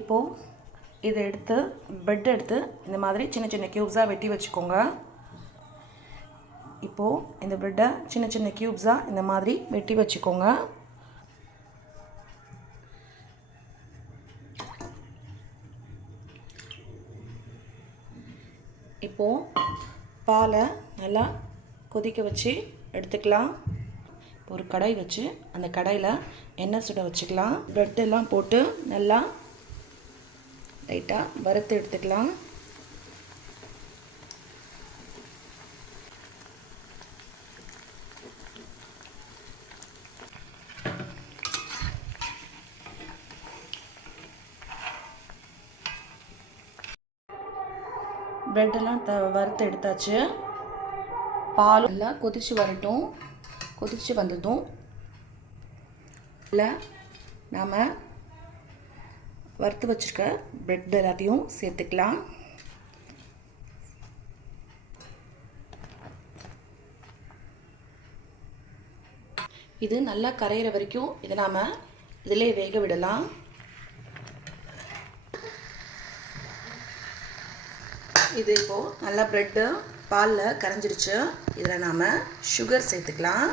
இப்போது இதை எடுத்து பிரெட் எடுத்து இந்த மாதிரி சின்ன சின்ன க்யூப்ஸாக வெட்டி வச்சுக்கோங்க. இப்போது இந்த பிரெட்டை சின்ன சின்ன க்யூப்ஸாக இந்த மாதிரி வெட்டி வச்சுக்கோங்க. இப்போது பாலை நல்லா கொதிக்க வச்சு எடுத்துக்கலாம். ஒரு கடாய் வச்சு அந்த கடாயில் எண்ணெய் சுட வச்சுக்கலாம். பிரெட்டெல்லாம் போட்டு நல்லா லைட்டாக வறுத்து எடுத்துக்கலாம். பிரெட்டெல்லாம் வறுத்து எடுத்தாச்சு. பால் நல்லா கொதித்து வரட்டும். கொதித்து வந்ததும் இல்லை நாம் வறுத்து வச்சுருக்க பிரெட் எல்லாத்தையும் சேர்த்துக்கலாம். இது நல்லா கரையிற வரைக்கும் இதை நாம் இதிலே வேக விடலாம். இது இப்போது நல்லா ப்ரெட்டு பாலில் கரைஞ்சிருச்சு. இதில் நாம் சுகர் சேர்த்துக்கலாம்.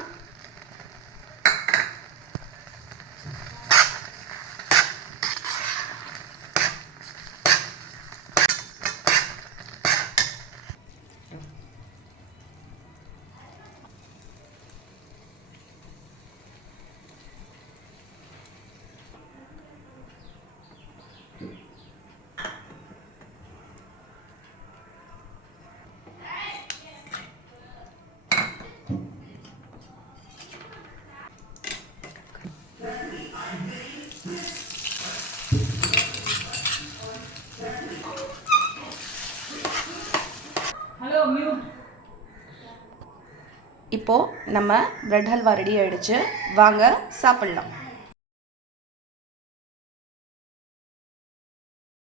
இப்போது நம்ம பிரெட் ஹல்வா ரெடி ஆகிடுச்சு. வாங்க சாப்பிட்லாம்.